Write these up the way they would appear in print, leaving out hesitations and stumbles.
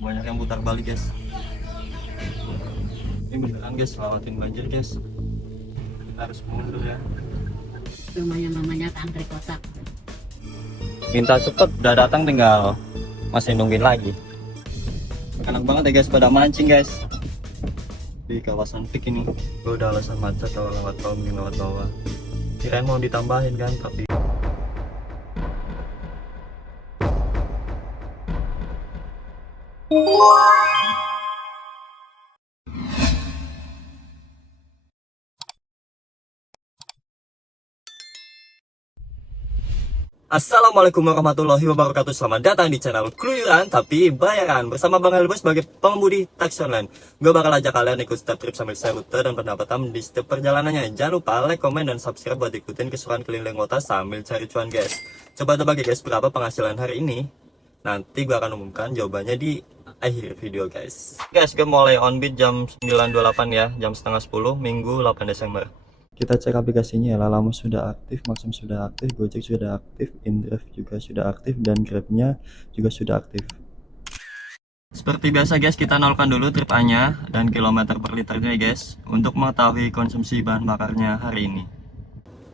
banyak yang putar balik guys. Ini beneran guys, lewatin banjir guys. Kita harus mundur ya. Lumayan namanya antri kotak. Minta cepet, udah datang tinggal masih nungguin lagi. Enak banget ya guys pada mancing guys. Di kawasan Pik ini, gue udah alasan macet kalau lewat tol mungkin lewat bawah. Kirain mau ditambahin kan, tapi Assalamualaikum warahmatullahi wabarakatuh. Selamat datang di channel Keluyuran Tapi Bayaran bersama Bang Helbos sebagai pengemudi taksi online. Gue bakal ajak kalian ikut setiap trip sambil share rute dan pendapatan di setiap perjalanannya. Jangan lupa like, komen, dan subscribe buat ikutin keseruan keliling kota sambil cari cuan guys. Coba tebak guys berapa penghasilan hari ini. Nanti gue akan umumkan jawabannya di akhir video guys. Guys, gue mulai on beat jam 9.28 ya, jam setengah 10 Minggu 8 Desember. Kita cek aplikasinya ya, Lalamove sudah aktif, Maxim sudah aktif, Gojek sudah aktif, InDrive juga sudah aktif, dan Grabnya juga sudah aktif. Seperti biasa guys, kita nolkan dulu trip A-nya dan kilometer per liternya guys, untuk mengetahui konsumsi bahan bakarnya hari ini.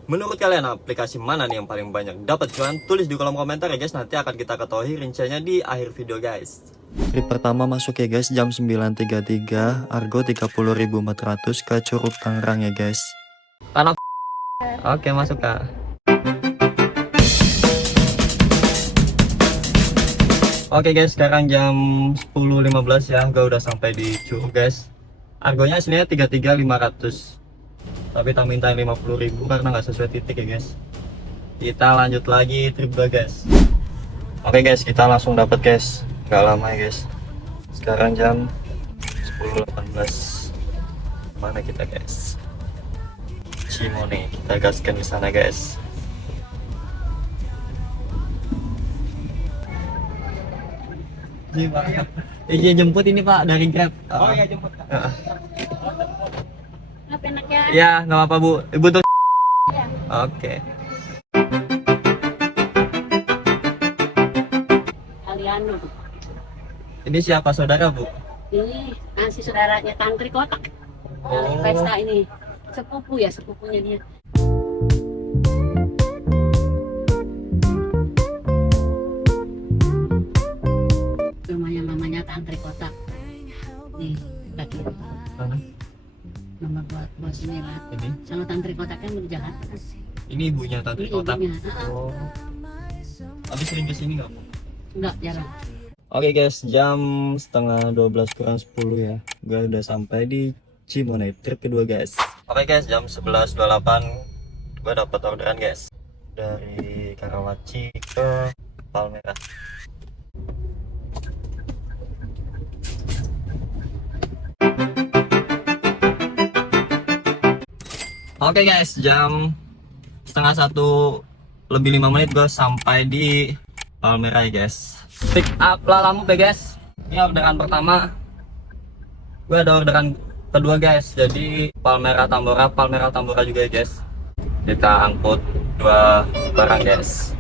Menurut kalian aplikasi mana nih yang paling banyak dapat cuan? Tulis di kolom komentar ya guys, nanti akan kita ketahui rinciannya di akhir video guys. Trip pertama masuk ya guys, jam 9.33, Argo 30.400 ke Curug Tangerang ya guys. Tanah. Oke, masuk kak. Oke guys, sekarang jam 10.15 ya, gue udah sampai di Curug guys. Argonya aslinya 33.500, tapi tak minta 50.000 karena nggak sesuai titik ya guys. Kita lanjut lagi trip 2 guys. Oke guys, kita langsung dapat guys, nggak lama ya guys. Sekarang jam 10.18. Mana kita guys? Cimone, kita gaskan ke sana guys. Iya jemput ini Pak dari Grab. Oh iya jemput. Apa enak ya? Ya nggak apa-apa Bu. Ibu tuh. Ya. Oke. Aliano. Ini siapa saudara Bu? Ini si saudaranya Tantri Kotak. Dari pesta ini. Sepupu ya, sepupunya dia. Lumayan namanya Tantri Kotak. Nih, kaki. Nomor buat sini lah. Ini? Sama Tantri Kotak kan di Jakarta. Ini ibunya Tantri Ini Kotak. ibunya. Oh. Tapi sering kesini nggak Bu? Enggak, jarang. Oke guys, jam setengah 12 kurang 10 ya. Gue udah sampai di Cimone, trip kedua guys. Oke guys, jam 11.28 gue dapat orderan guys, dari Karawaci ke Palmerah. Oke guys, jam setengah 1 lebih 5 menit gue sampai di Palmerah ya guys. Pick up Lalamove ya guys. Ini orderan pertama. Gue ada orderan kedua guys, jadi Palmerah Tambora juga ya guys. Kita angkut 2 barang guys.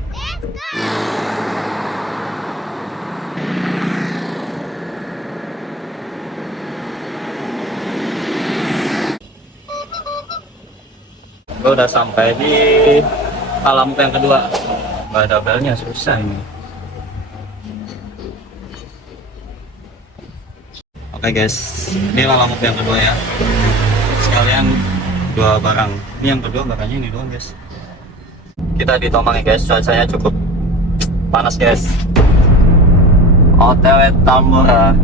Gue udah sampai di Lalamove yang kedua. Gak ada belnya, susah ini. Oke guys, ini Lalamove yang kedua ya. Sekalian 2 barang. Ini yang kedua barangnya ini doang guys. Kita di Tomang ya guys, cuacanya cukup panas guys. OTW Tambora.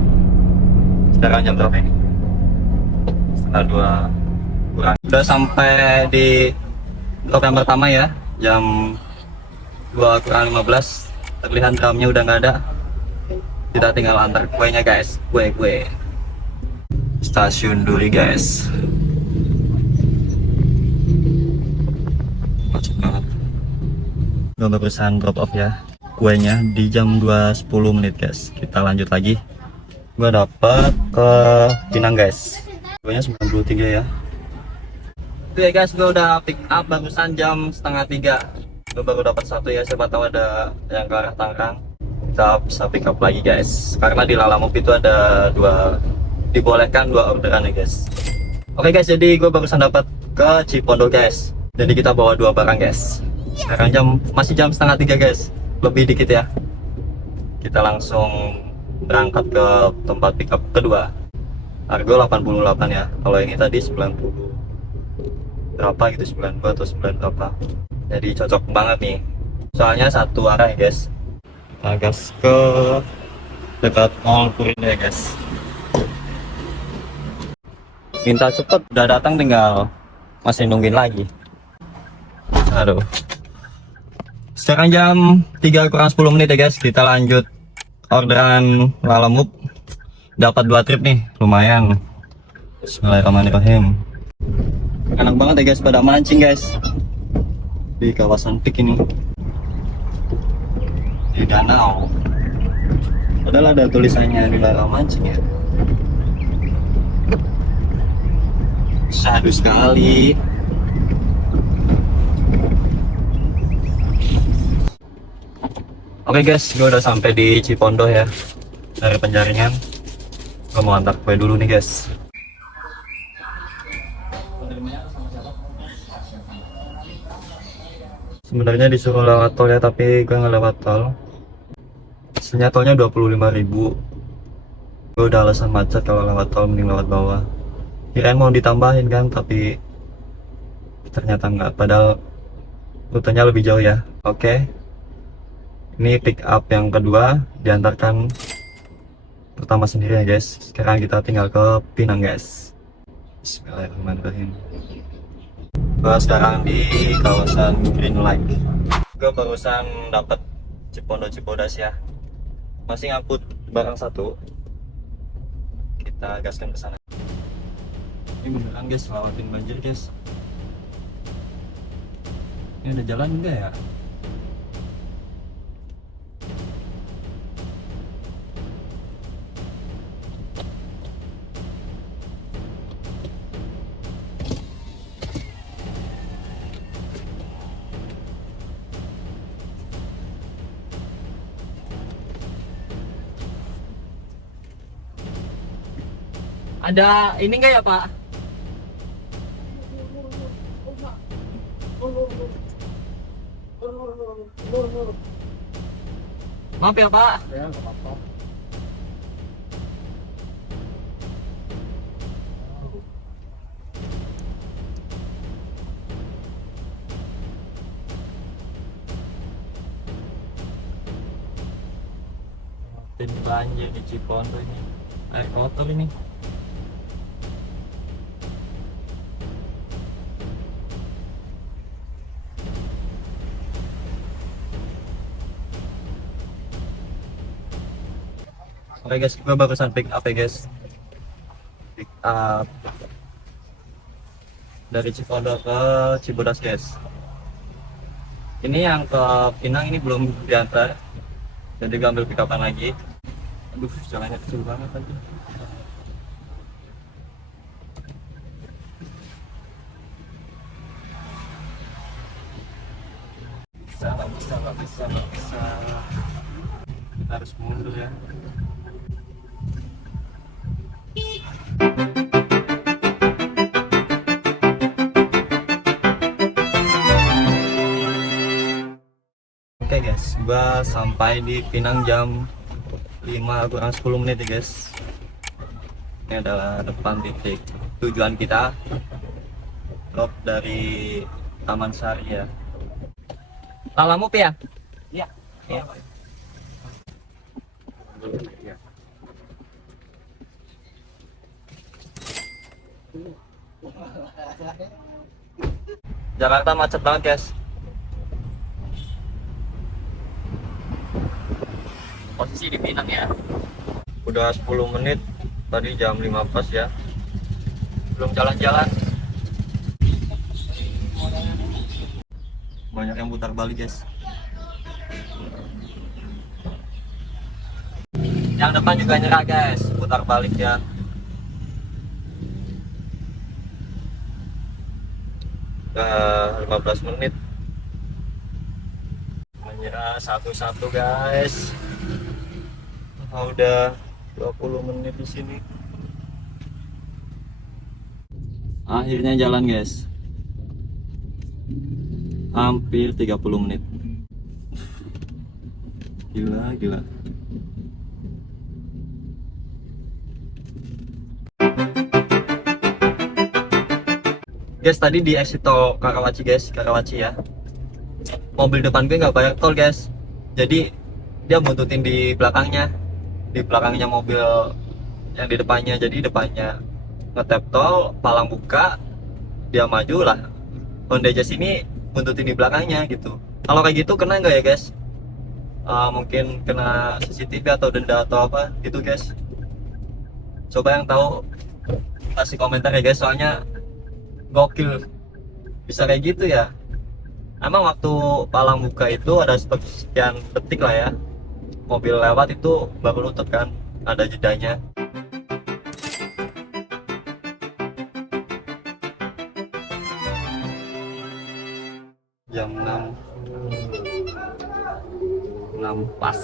Sekarang jam berapa ini? Setengah 2 kurang. Udah sampai di drop yang pertama ya, jam 2 kurang 15. Terlihat drumnya udah nggak ada. Kita tinggal antar kuenya guys, kue. Stasiun Duri guys. Macet banget. Gue barusan drop off ya kuenya di jam 2.10 menit guys. Kita lanjut lagi. Gue dapet ke Pinang guys. Kuenya 93 ya. Oke guys, gue udah pick up barusan jam setengah 3. Gue baru dapat 1 ya, siapa tahu ada yang ke arah Tangerang. kita bisa pick up lagi guys, karena di Lalamove itu ada dibolehkan dua orderan ya guys. Oke guys, jadi gue barusan dapat ke Cipondo guys, jadi kita bawa dua barang guys. Sekarang masih jam setengah 3 guys, lebih dikit ya. Kita langsung berangkat ke tempat pick up kedua. Harga 88 ya, kalau ini tadi 90 berapa gitu, 92 atau 9 berapa. Jadi cocok banget nih, soalnya satu arah ya guys. Kita gas ke dekat mall Purin ya guys. Minta cepet, udah datang tinggal masih nungguin lagi. Aduh. Sekarang jam 3 kurang 10 menit ya guys, kita lanjut orderan Lalamove. Dapat 2 trip nih, lumayan. Bismillahirrahmanirrahim. Enak banget ya guys pada mancing guys di kawasan Pik ini, di danau. Padahal ada tulisannya dilarang mancing ya. Syahdu sekali. Oke guys, gue udah sampai di Cipondo ya, dari Penjaringan. Gue mau antar kue dulu nih guys. Sebenarnya disuruh lewat tol ya, tapi gue nggak lewat tol. Hasilnya tolnya 25.000. Gue udah alasan macet, kalau lewat tol mending lewat bawah. Kirain mau ditambahin kan, tapi ternyata nggak. Padahal rutenya lebih jauh ya. Oke, ini pick up yang kedua, diantarkan pertama sendiri ya guys. Sekarang kita tinggal ke Pinang guys. Bismillahirrahmanirrahim. Gue sekarang di kawasan Green Light. Gue barusan dapat Cipondo Cibodas ya, masih ngangkut barang satu. Kita gaskan ke sana. Ini beneran guys, lewatin banjir guys. Ini ada jalan enggak ya? Ada ini enggak ya Pak? Maaf ya Pak. Ya, nggak apa-apa. Tim banjir di Cipondo ini. Air kotor ini. Oke guys, gue barusan pick up ya guys. Pick up dari Cipondo ke Cibodas guys. Ini yang ke Pinang ini belum diantar, jadi gue ambil pick upan lagi. Aduh, jalannya kecil banget tadi. Bisa. Kita harus mundur ya. Oke guys, gua sampai di Pinang jam 5 kurang 10 menit ya guys. Ini adalah depan titik tujuan kita, drop dari Taman Sari ya. Lalamove ya? Iya. Iya. Jakarta macet banget guys. Posisi di Pinang ya. Udah 10 menit, tadi jam 5 pas ya. Belum jalan-jalan. Banyak yang putar balik guys. Yang depan juga nyerah guys, putar balik ya. Udah 15 menit menyerah satu-satu guys. Udah 20 menit di sini. Akhirnya jalan guys. Hampir 30 menit. Gila. Guys, tadi di exit tol Karawaci guys, Karawaci ya. Mobil depan gue nggak bayar tol guys. Jadi dia buntutin di belakangnya. Di belakangnya mobil yang di depannya. Jadi depannya ngetap tol, palang buka, dia maju lah. Honda Jazz ini buntutin di belakangnya gitu. Kalau kayak gitu kena nggak ya guys? Mungkin kena CCTV atau denda atau apa gitu guys. Coba yang tahu kasih komentar ya guys, soalnya gokil bisa kayak gitu ya. Emang waktu palang buka itu ada sekian detik lah ya, mobil lewat itu baru nutup kan, ada jedanya. Jam 6 pas,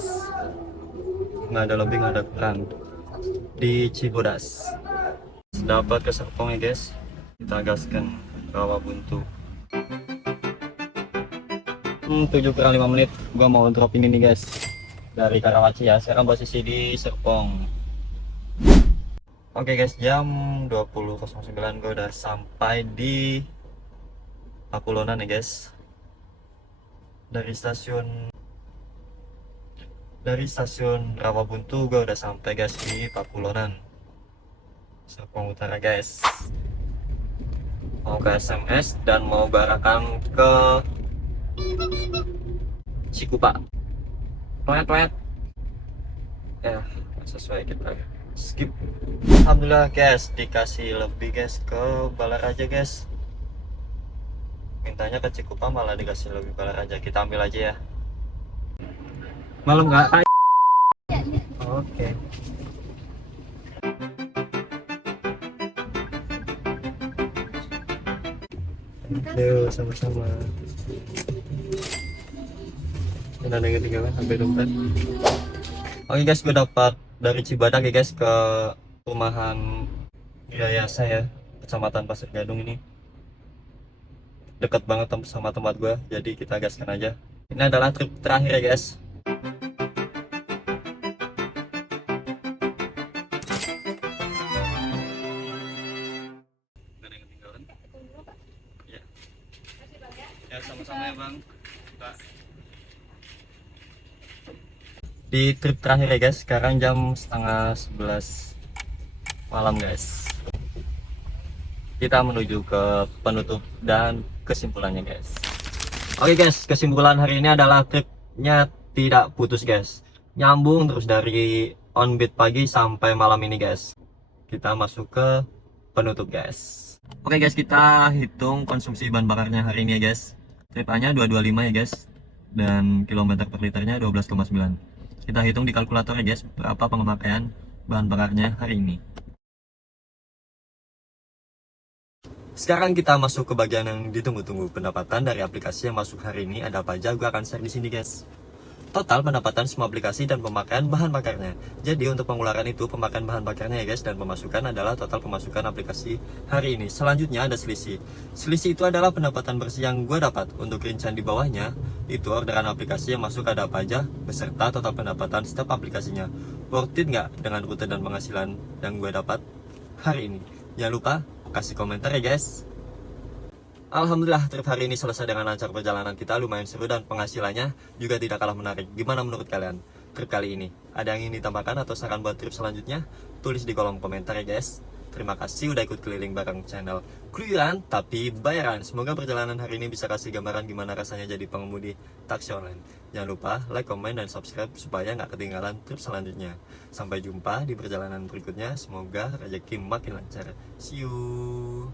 nggak ada lebih nggak ada kurang di Cibodas. Dapat ke Serpong ya guys, kita gaskan Rawabuntu. 7 kurang 5 menit gua mau drop ini nih guys dari Karawaci ya. Sekarang posisi di Serpong. Oke guys, jam 20.09 gua udah sampai di Pakulonan ya guys. Dari stasiun Rawabuntu gua udah sampai guys di Pakulonan, Serpong Utara guys. Mau ke SMS dan mau barakan ke Cikupa. Toet ya, sesuai kita skip. Alhamdulillah guys, dikasih lebih guys ke Balaraja guys. Mintanya ke Cikupa malah dikasih lebih Balaraja. Kita ambil aja ya. Malam nggak? Oke. Ayo sama-sama. Dan ada yang ketinggalan sampai dompet. Oke guys, gue dapat dari Cibadak ya guys ke perumahan Grayasa ya, Kecamatan Pasir Gadung ini. Dekat banget sama tempat gue, jadi kita gaskan aja. Ini adalah trip terakhir ya guys. Ada yang ketinggalan? Ya. Ya sama-sama ya bang. Di trip terakhir ya guys, sekarang jam setengah 11 malam guys. Kita menuju ke penutup dan kesimpulannya guys. Oke guys, kesimpulan hari ini adalah tripnya tidak putus guys. Nyambung terus dari on-beat pagi sampai malam ini guys. Kita masuk ke penutup guys. Oke guys, kita hitung konsumsi bahan bakarnya hari ini ya guys. Trip A-nya 225 ya guys. Dan kilometer per liternya 12,9. Kita hitung di kalkulator ya guys, berapa pemakaian bahan bakarnya hari ini. Sekarang kita masuk ke bagian yang ditunggu-tunggu. Pendapatan dari aplikasi yang masuk hari ini ada apa aja, gue akan share di sini guys. Total pendapatan semua aplikasi dan pemakaian bahan bakarnya. Jadi untuk pengeluaran itu pemakaian bahan bakarnya ya guys, dan pemasukan adalah total pemasukan aplikasi hari ini. Selanjutnya ada selisih. Selisih itu adalah pendapatan bersih yang gue dapat. Untuk rincian di bawahnya itu orderan aplikasi yang masuk ada apa aja beserta total pendapatan setiap aplikasinya. Worth it nggak dengan rute dan penghasilan yang gue dapat hari ini? Jangan lupa kasih komentar ya guys. Alhamdulillah trip hari ini selesai dengan lancar. Perjalanan kita lumayan seru dan penghasilannya juga tidak kalah menarik. Gimana menurut kalian trip kali ini? Ada yang ingin ditambahkan atau saran buat trip selanjutnya? Tulis di kolom komentar ya guys. Terima kasih udah ikut keliling bareng channel Keluyuran tapi bayaran. Semoga perjalanan hari ini bisa kasih gambaran gimana rasanya jadi pengemudi taksi online. Jangan lupa like, comment, dan subscribe supaya nggak ketinggalan trip selanjutnya. Sampai jumpa di perjalanan berikutnya. Semoga rezeki makin lancar. See you.